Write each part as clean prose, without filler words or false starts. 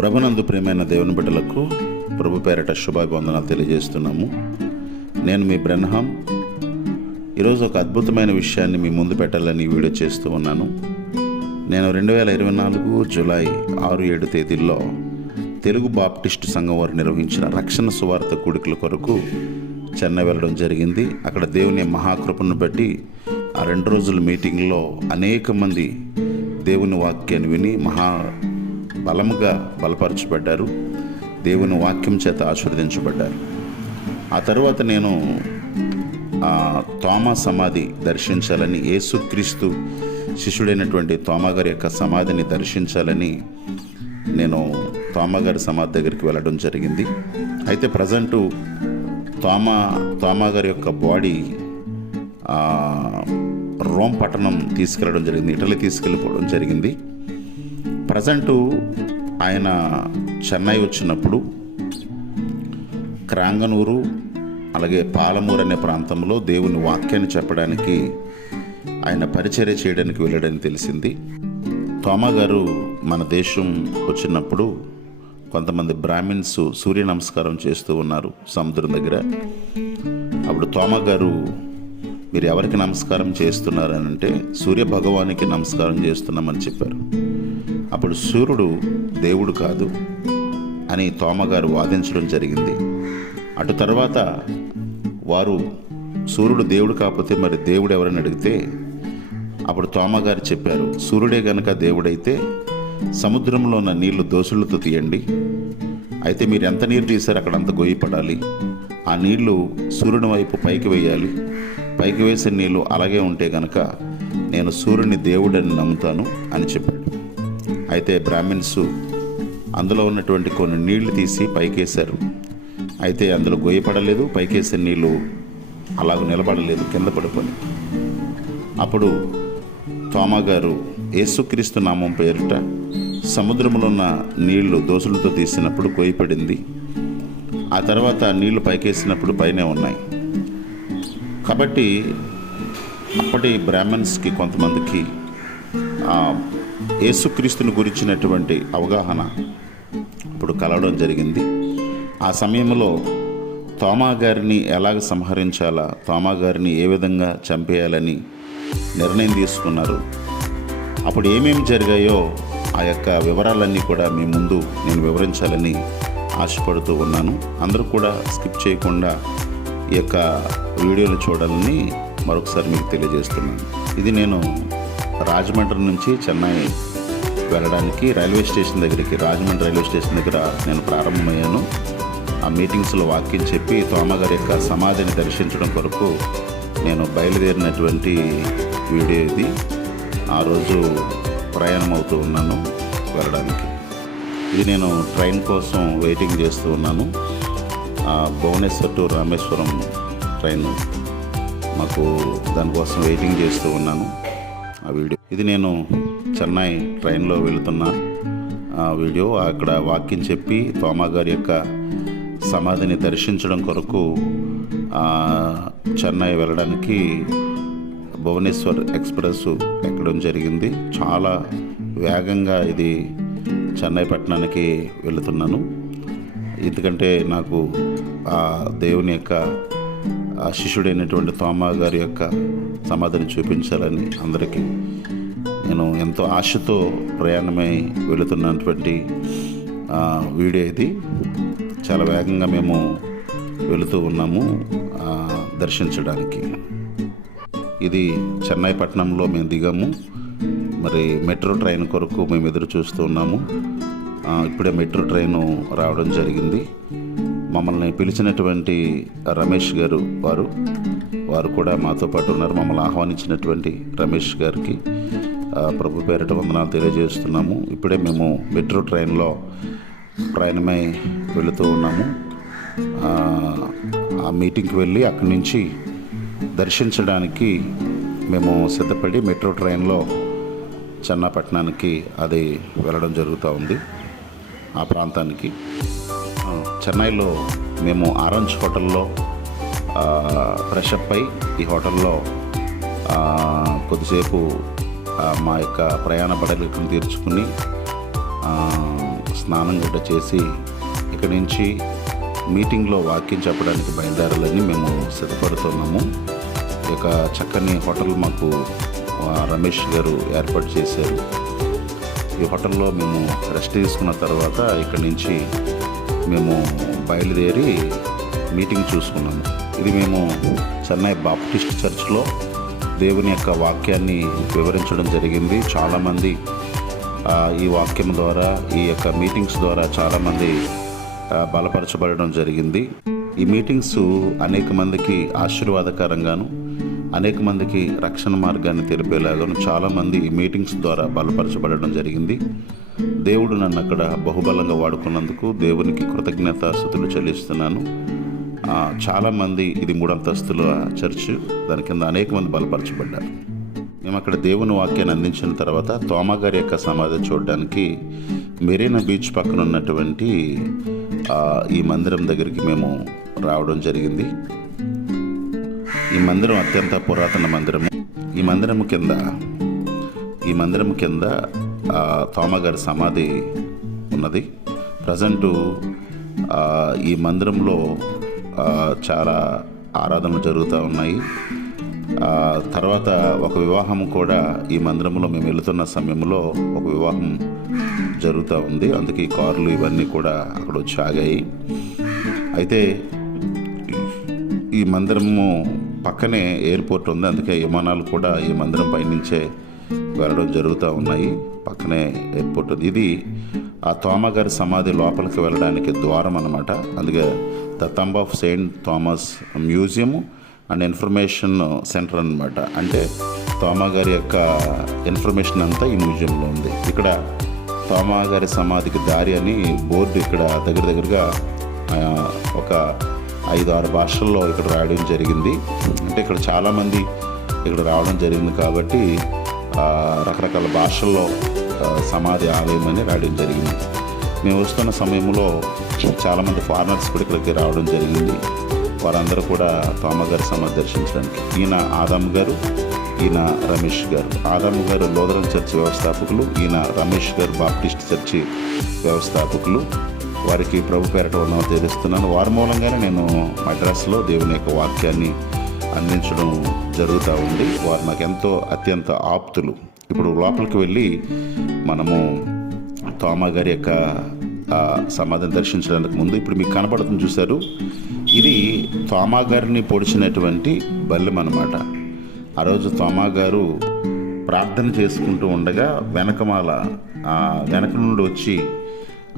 ప్రభునందు ప్రియమైన దేవుని బిడ్డలకు ప్రభు పేరట శుభాభివందనాలు తెలియజేస్తున్నాము. నేను మీ బ్రెన్హాం. ఈరోజు ఒక అద్భుతమైన విషయాన్ని మీ ముందు పెట్టాలని వీడియో చేస్తూ ఉన్నాను. నేను 2024 జూలై 6-7 తేదీల్లో తెలుగు బాప్టిస్టు సంఘం వారు నిర్వహించిన రక్షణ సువార్త కూడికల కొరకు చెన్నై వెళ్ళడం జరిగింది. అక్కడ దేవుని మహాకృపను బట్టి ఆ 2 రోజుల మీటింగ్లో అనేక మంది దేవుని వాక్యాన్ని విని బలముగా బలపరచబడ్డారు. దేవుని వాక్యం చేత ఆశీర్వదించబడ్డారు. ఆ తర్వాత నేను తోమా సమాధి దర్శించాలని, యేసుక్రీస్తు శిష్యుడైనటువంటి తోమా గారి యొక్క సమాధిని దర్శించాలని నేను తోమా గారి సమాధి దగ్గరికి వెళ్ళడం జరిగింది. అయితే ప్రజెంటు తోమా గారి యొక్క బాడీ రోమ్ పట్టణం తీసుకెళ్ళడం జరిగింది, ఇటలీ తీసుకెళ్ళిపోవడం జరిగింది. ప్రజెంటు ఆయన చెన్నై వచ్చినప్పుడు క్రాంగనూరు అలాగే పాలమూరు అనే ప్రాంతంలో దేవుని వాక్యాన్ని చెప్పడానికి ఆయన పరిచర్య చేయడానికి వెళ్ళాడని తెలిసింది. తోమా గారు మన దేశం వచ్చినప్పుడు కొంతమంది బ్రాహ్మిన్స్ సూర్య నమస్కారం చేస్తూ ఉన్నారు సముద్రం దగ్గర. అప్పుడు తోమా గారు, మీరు ఎవరికి నమస్కారం చేస్తున్నారని అంటే, సూర్య భగవానికి నమస్కారం చేస్తున్నామని చెప్పారు. అప్పుడు సూర్యుడు దేవుడు కాదు అని తోమా గారు వాదించడం జరిగింది. అటు తర్వాత వారు సూర్యుడు దేవుడు కాకపోతే మరి దేవుడు ఎవరని అడిగితే, అప్పుడు తోమా గారు చెప్పారు, సూర్యుడే గనక దేవుడైతే సముద్రంలో ఉన్న నీళ్లు దోసులతో తీయండి. అయితే మీరు ఎంత నీరు తీశారు అక్కడంత గొయ్యి పడాలి. ఆ నీళ్లు సూర్యుని వైపు పైకి వేయాలి. పైకి వేసే నీళ్లు అలాగే ఉంటే గనక నేను సూర్యుని దేవుడని నమ్ముతాను అని చెప్పాడు. అయితే బ్రాహ్మిన్స్ అందులో ఉన్నటువంటి కొన్ని నీళ్లు తీసి పైకేశారు. అయితే అందులో గొయ్యపడలేదు, పైకేసే నీళ్లు అలాగ నిలబడలేదు, కింద పడిపోయి. అప్పుడు తోమా గారు యేసుక్రీస్తు నామం పేరిట సముద్రంలో ఉన్న నీళ్లు దోసులతో తీసినప్పుడు గొయ్యపడింది. ఆ తర్వాత నీళ్లు పైకేసినప్పుడు పైనే ఉన్నాయి. కాబట్టి అప్పటి బ్రాహ్మణ్స్కి కొంతమందికి యేసుక్రీస్తుని గురించినటువంటి అవగాహన ఇప్పుడు కలవడం జరిగింది. ఆ సమయంలో తోమా గారిని ఎలాగ సంహరించాలా, తోమా గారిని ఏ విధంగా చంపేయాలని నిర్ణయం తీసుకున్నారు. అప్పుడు ఏమేమి జరిగాయో ఆ యొక్క వివరాలన్నీ కూడా మీ ముందు నేను వివరించాలని ఆశపడుతూ ఉన్నాను. అందరూ కూడా స్కిప్ చేయకుండా ఈ యొక్క వీడియోలు చూడాలని మరొకసారి మీకు తెలియజేస్తున్నాను. ఇది నేను రాజమండ్రి నుంచి చెన్నై వెళ్ళడానికి రైల్వే స్టేషన్ దగ్గరికి, రాజమండ్రి రైల్వే స్టేషన్ దగ్గర నేను ప్రారంభమయ్యాను. ఆ మీటింగ్స్లో వాక్యం చెప్పి తోమా గారి యొక్క సమాధిని దర్శించడం కొరకు నేను బయలుదేరినటువంటి వీడియో ఇది. ఆ రోజు ప్రయాణం అవుతూ ఉన్నాను వెళ్ళడానికి. ఇది నేను ట్రైన్ కోసం వెయిటింగ్ చేస్తూ ఉన్నాను. భువనేశ్వర్ టు రామేశ్వరం ట్రైన్ మాకు, దానికోసం వెయిటింగ్ చేస్తూ ఉన్నాను. ఆ వీడియో ఇది నేను చెన్నై ట్రైన్లో వెళుతున్న వీడియో. అక్కడ వాక్యం చెప్పి తోమా గారి యొక్క సమాధిని దర్శించడం కొరకు చెన్నై వెళ్ళడానికి భువనేశ్వర్ ఎక్స్ప్రెస్ ఎక్కడం జరిగింది. చాలా వేగంగా ఇది చెన్నై పట్టణానికి వెళుతున్నాను. ఎందుకంటే నాకు దేవుని యొక్క శిష్యుడైనటువంటి తోమా గారి యొక్క సమాధిని చూపించాలని అందరికీ నేను ఎంతో ఆశతో ప్రయాణమై వెళుతున్నటువంటి వీడియో ఇది. చాలా వేగంగా మేము వెళుతూ ఉన్నాము దర్శించడానికి. ఇది చెన్నై పట్టణంలో మేము దిగాము. మరి మెట్రో ట్రైన్ కొరకు మేము ఎదురు చూస్తూ ఉన్నాము. ఇప్పుడే మెట్రో ట్రైను రావడం జరిగింది. మమ్మల్ని పిలిచినటువంటి రమేష్ గారు వారు కూడా మాతో పాటు ఉన్నారు. మమ్మల్ని ఆహ్వానించినటువంటి రమేష్ గారికి ప్రభు పేరిట వందనాలు తెలియజేస్తున్నాము. ఇప్పుడే మేము మెట్రో ట్రైన్లో ప్రయాణమై వెళుతూ ఉన్నాము. ఆ మీటింగ్కి వెళ్ళి అక్కడి నుంచి దర్శించడానికి మేము సిద్ధపడి మెట్రో ట్రైన్లో చెన్నపట్నానికి అది వెళ్ళడం జరుగుతూ ఉంది. ఆ ప్రాంతానికి చెన్నైలో మేము ఆరెంజ్ హోటల్లో ఫ్రెషప్ అయి ఈ హోటల్లో కొద్దిసేపు మా యొక్క ప్రయాణ బడలికను తీర్చుకుని స్నానం గట్ట చేసి ఇక్కడి నుంచి మీటింగ్లో వాక్యం చెప్పడానికి బయలుదేరాలని మేము సిద్ధపడుతున్నాము. ఈ యొక్క చక్కని హోటల్ మాకు రమేష్ గారు ఏర్పాటు చేశారు. ఈ హోటల్లో మేము రెస్ట్ తీసుకున్న తర్వాత ఇక్కడి నుంచి మేము బయలుదేరి మీటింగ్ చూసుకున్నాము. ఇది మేము చెన్నై బాప్టిస్ట్ చర్చ్లో దేవుని యొక్క వాక్యాన్ని వివరించడం జరిగింది. చాలామంది ఈ వాక్యం ద్వారా, ఈ యొక్క మీటింగ్స్ ద్వారా చాలామంది బలపరచబడడం జరిగింది. ఈ మీటింగ్స్ అనేక మందికి ఆశీర్వాదకరంగాను, అనేక మందికి రక్షణ మార్గాన్ని తెలిపేలాగాను చాలామంది ఈ మీటింగ్స్ ద్వారా బలపరచబడడం జరిగింది. దేవుడు నన్ను అక్కడ బహుబలంగా వాడుకున్నందుకు దేవునికి కృతజ్ఞతాస్తుతులు చెల్లిస్తున్నాను. చాలామంది, ఇది 3 అంతస్తుల చర్చ్, దాని కింద అనేక మంది బలపరచబడ్డారు. మేము అక్కడ దేవుని వాక్యాన్ని అందించిన తర్వాత తోమా గారి యొక్క సమాధి చూడడానికి మెరీనా బీచ్ పక్కన ఉన్నటువంటి ఈ మందిరం దగ్గరికి మేము రావడం జరిగింది. ఈ మందిరం అత్యంత పురాతన మందిరము. ఈ మందిరము కింద తోమా గారి సమాధి ఉన్నది. ప్రజెంటు ఈ మందిరంలో చాలా ఆరాధనలు జరుగుతూ ఉన్నాయి. తర్వాత ఒక వివాహం కూడా ఈ మందిరంలో మేము వెళుతున్న సమయంలో ఒక వివాహం జరుగుతూ ఉంది. అందుకే ఈ కార్లు ఇవన్నీ కూడా అక్కడ వచ్చి ఆగాయి. అయితే ఈ మందిరము పక్కనే ఎయిర్పోర్ట్ ఉంది. అందుకే విమానాలు కూడా ఈ మందిరం పైనుంచే వెళ్ళడం జరుగుతూ ఉన్నాయి. పక్కనే ఎయిర్పోర్ట్ ఉంది. ఇది ఆ తోమా గారి సమాధి లోపలికి వెళ్ళడానికి ద్వారం అన్నమాట. అందుకే the thumb of Saint Thomas museum and information centre అన్నమాట. అంటే తోమా గారి యొక్క ఇన్ఫర్మేషన్ అంతా ఈ మ్యూజియంలో ఉంది. ఇక్కడ తోమా గారి సమాధికి దారి అని బోర్డు ఇక్కడ దగ్గరగా ఒక 5-6 భాషల్లో ఇక్కడ రాయడం జరిగింది. అంటే ఇక్కడ చాలామంది ఇక్కడ రావడం జరిగింది కాబట్టి రకరకాల భాషల్లో సమాధి ఆలయం అని రాయడం జరిగింది. మేము వస్తున్న సమయంలో చాలామంది ఫారినర్స్ కూడా ఇక్కడికి రావడం జరిగింది. వారందరూ కూడా తోమా గారి సమాధి దర్శించడానికి. ఈయన ఆదాము గారు, ఈయన రమేష్ గారు. ఆదాము గారు లూథరన్ చర్చి వ్యవస్థాపకులు, ఈయన రమేష్ గారు బాప్టిస్ట్ చర్చి వ్యవస్థాపకులు. వారికి ప్రభు పేరట వందనాలు తెలుస్తున్నాను. వారి మూలంగానే నేను మద్రాసులో దేవుని యొక్క వాక్యాన్ని అందించడం జరుగుతూ ఉంది. వారు నాకు ఎంతో అత్యంత ఆప్తులు. ఇప్పుడు లోపలికి వెళ్ళి మనము తోమా గారి యొక్క సమాధిని దర్శించడానికి ముందు ఇప్పుడు మీకు కనబడుతుంది, చూశారు, ఇది తోమా గారిని పొడిచినటువంటి బల్లెం అన్నమాట. ఆ రోజు తోమా గారు ప్రార్థన చేసుకుంటూ ఉండగా వెనక నుండి వచ్చి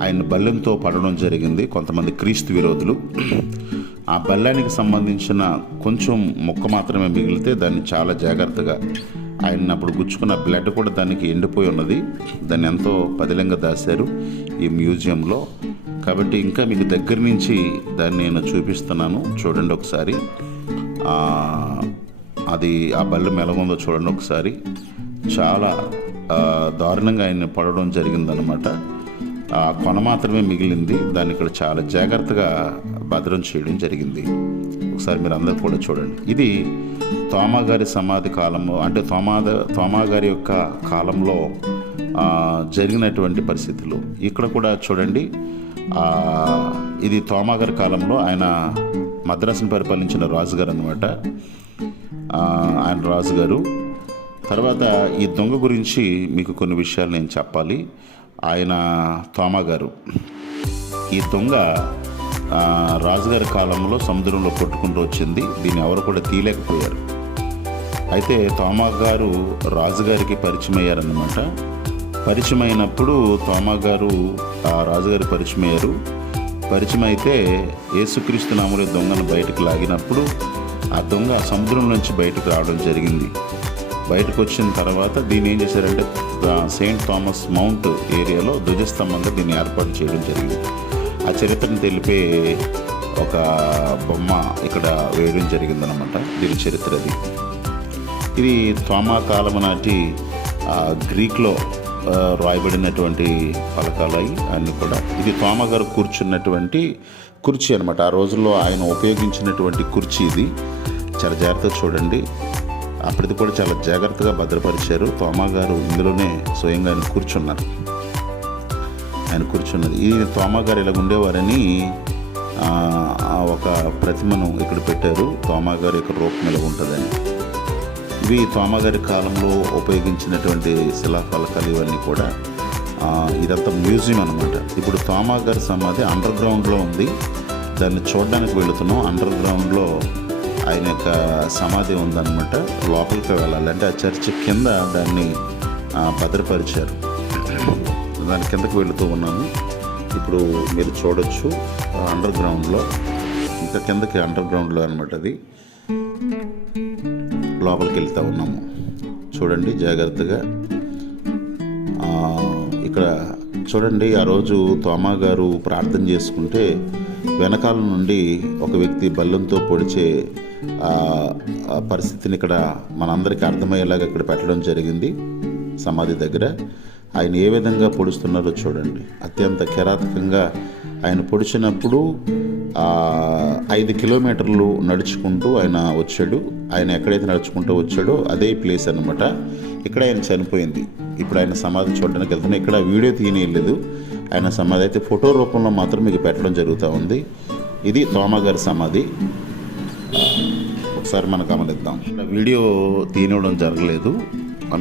ఆయన బల్లెంతో పడడం జరిగింది కొంతమంది క్రీస్తు విరోధులు. ఆ బల్లానికి సంబంధించిన కొంచెం ముక్క మాత్రమే మిగిలితే దాన్ని చాలా జాగ్రత్తగా ఆయన అప్పుడు గుచ్చుకున్న బ్లడ్ కూడా దానికి ఎండిపోయి ఉన్నది. దాన్ని ఎంతో పదిలంగా దాశారు ఈ మ్యూజియంలో. కాబట్టి ఇంకా మీకు దగ్గర నుంచి దాన్ని నేను చూపిస్తున్నాను, చూడండి ఒకసారి. అది ఆ బల్లెం ఎలాగుందో చూడండి ఒకసారి. చాలా దారుణంగా ఆయన్ని పడడం జరిగిందనమాట. ఆ కొన మాత్రమే మిగిలింది. దాన్ని ఇక్కడ చాలా జాగ్రత్తగా భద్రం చేయడం జరిగింది. ఒకసారి మీరు అందరూ కూడా చూడండి. ఇది తోమా గారి సమాధి కాలంలో, అంటే తోమా గారి యొక్క కాలంలో జరిగినటువంటి పరిస్థితులు. ఇక్కడ కూడా చూడండి, ఇది తోమా గారి కాలంలో ఆయన మద్రాసును పరిపాలించిన రాజుగారు అనమాట. ఆయన రాజుగారు. తర్వాత ఈ దొంగ గురించి మీకు కొన్ని విషయాలు నేను చెప్పాలి. ఆయన తోమా గారు, ఈ దొంగ రాజుగారి కాలంలో సముద్రంలో కొట్టుకుంటూ వచ్చింది. దీన్ని ఎవరు కూడా తీయలేకపోయారు. అయితే తోమా గారు రాజుగారికి పరిచయం అయ్యారన్నమాట. పరిచయం అయినప్పుడు తోమా గారు రాజుగారి పరిచయం అయ్యారు. పరిచయం అయితే యేసుక్రీస్తు నామములో దొంగను బయటకు లాగినప్పుడు ఆ దొంగ సముద్రం నుంచి బయటకు రావడం జరిగింది. బయటకు వచ్చిన తర్వాత దీన్ని ఏం చేశారంటే సెయింట్ థామస్ మౌంట్ ఏరియాలో ధ్వజస్తంభంగా దీన్ని ఏర్పాటు చేయడం జరిగింది. ఆ చరిత్రను తెలిపే ఒక బొమ్మ ఇక్కడ వేయడం జరిగిందనమాట. దీని చరిత్ర అది. ఇది తోమా కాలం నాటి గ్రీక్లో రాయబడినటువంటి ఫలకాలు అన్నీ కూడా. ఇది తోమా గారు కూర్చున్నటువంటి కుర్చీ అనమాట. ఆ రోజుల్లో ఆయన ఉపయోగించినటువంటి కుర్చీ ఇది. చాలా జాగ్రత్తగా చూడండి. అప్పటిది కూడా చాలా జాగ్రత్తగా భద్రపరిచారు. తోమా గారు ఇందులోనే స్వయంగా ఆయన కూర్చున్నారు. ఆయన కూర్చున్నది. ఈ తోమా గారు ఇలా ఉండేవారని ఒక ప్రతిమను ఇక్కడ పెట్టారు. తోమా గారి యొక్క రూపం ఇలా ఉంటుందని. ఇవి తోమా గారి కాలంలో ఉపయోగించినటువంటి శిలాఫలకాలు ఇవన్నీ కూడా. ఇదంతా మ్యూజియం అనమాట. ఇప్పుడు తోమా గారి సమాధి అండర్ గ్రౌండ్లో ఉంది. దాన్ని చూడడానికి వెళుతున్నాం. అండర్ గ్రౌండ్లో ఆయన యొక్క సమాధి ఉందన్నమాట. లోపలికి వెళ్ళాలి అంటే ఆ చర్చి కింద దాన్ని భద్రపరిచారు. దాని కిందకి వెళుతూ ఉన్నాము. ఇప్పుడు మీరు చూడొచ్చు అండర్ గ్రౌండ్లో, ఇంకా కిందకి అండర్ గ్రౌండ్లో అనమాట. అది లోపలికి వెళ్తూ ఉన్నాము. చూడండి జాగ్రత్తగా. ఇక్కడ చూడండి, ఆ రోజు తోమా గారు ప్రార్థన చేసుకుంటే వెనకాల నుండి ఒక వ్యక్తి బల్లంతో పొడిచే పరిస్థితిని ఇక్కడ మనందరికీ అర్థమయ్యేలాగా ఇక్కడ పెట్టడం జరిగింది. సమాధి దగ్గర ఆయన ఏ విధంగా పొడుస్తున్నారో చూడండి. అత్యంత కిరాతకంగా ఆయన పొడిచినప్పుడు 5 కిలోమీటర్లు నడుచుకుంటూ ఆయన వచ్చాడు. ఆయన ఎక్కడైతే నడుచుకుంటూ వచ్చాడో అదే ప్లేస్ అనమాట. ఇక్కడ ఆయన చనిపోయింది. ఇప్పుడు ఆయన సమాధి చూడడానికి వెళ్తున్నాం. ఇక్కడ వీడియో తీయలేదు. ఆయన సమాధి అయితే ఫోటో రూపంలో మాత్రం మీకు పెట్టడం జరుగుతూ ఉంది. ఇది తోమా గారి సమాధి. ఒకసారి మనం గమనిద్దాం. వీడియో తీయడం జరగలేదు.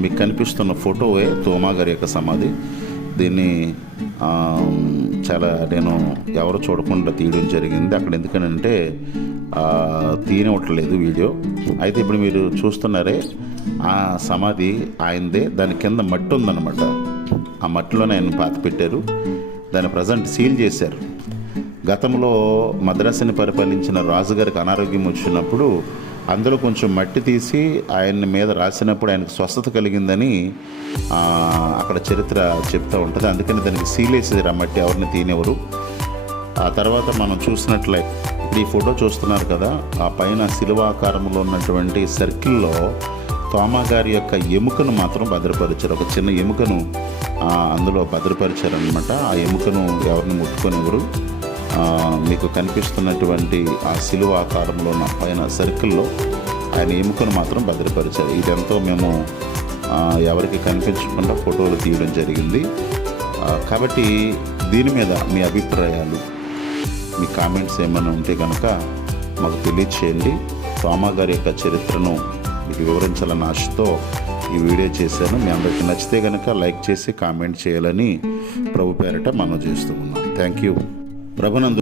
మీకు కనిపిస్తున్న ఫోటోయే తోమా గారి యొక్క సమాధి. దీన్ని చాలా నేను ఎవరు చూడకుండా తీయడం జరిగింది అక్కడ. ఎందుకనంటే తీయనివ్వట్లేదు వీడియో. అయితే ఇప్పుడు మీరు చూస్తున్నారే ఆ సమాధి ఆయనదే. దాని కింద మట్టి ఉందన్నమాట. ఆ మట్టిలోనే ఆయన పాతి పెట్టారు. దాన్ని ప్రజెంట్ సీల్ చేశారు. గతంలో మద్రాసుని పరిపాలించిన రాజుగారికి అనారోగ్యం వచ్చినప్పుడు అందులో కొంచెం మట్టి తీసి ఆయన మీద రాసినప్పుడు ఆయనకు స్వస్థత కలిగిందని అక్కడ చరిత్ర చెప్తూ ఉంటుంది. అందుకని దానికి సీల్ వేసేది ఆ మట్టి, ఎవరిని తీయనివ్వరు. ఆ తర్వాత మనం చూసినట్లయితే ఇప్పుడు ఈ ఫోటో చూస్తున్నారు కదా, ఆ పైన శిలువాకారంలో ఉన్నటువంటి సర్కిల్లో తోమా గారి యొక్క ఎముకను మాత్రం భద్రపరిచారు. ఒక చిన్న ఎముకను అందులో భద్రపరిచారనమాట. ఆ ఎముకను ఎవరిని ముట్టుకొనివ్వరు. మీకు కనిపిస్తున్నటువంటి ఆ శిలువ ఆకారంలో ఉన్న పైన సర్కిల్లో ఆయన ఎముకను మాత్రం భద్రపరిచారు. ఇదంతా మేము ఎవరికి కనిపించకుండా ఫోటోలు తీయడం జరిగింది. కాబట్టి దీని మీద మీ అభిప్రాయాలు, మీ కామెంట్స్ ఏమైనా ఉంటే కనుక మాకు తెలియచేయండి. తోమా గారి యొక్క చరిత్రను మీకు వివరించాలని ఆశతో ఈ వీడియో చేశాను. మీ అందరికీ నచ్చితే కనుక లైక్ చేసి కామెంట్ చేయాలని ప్రభు పేరిట మనం చేస్తూ ఉన్నాం. Thank you. ప్రభునందు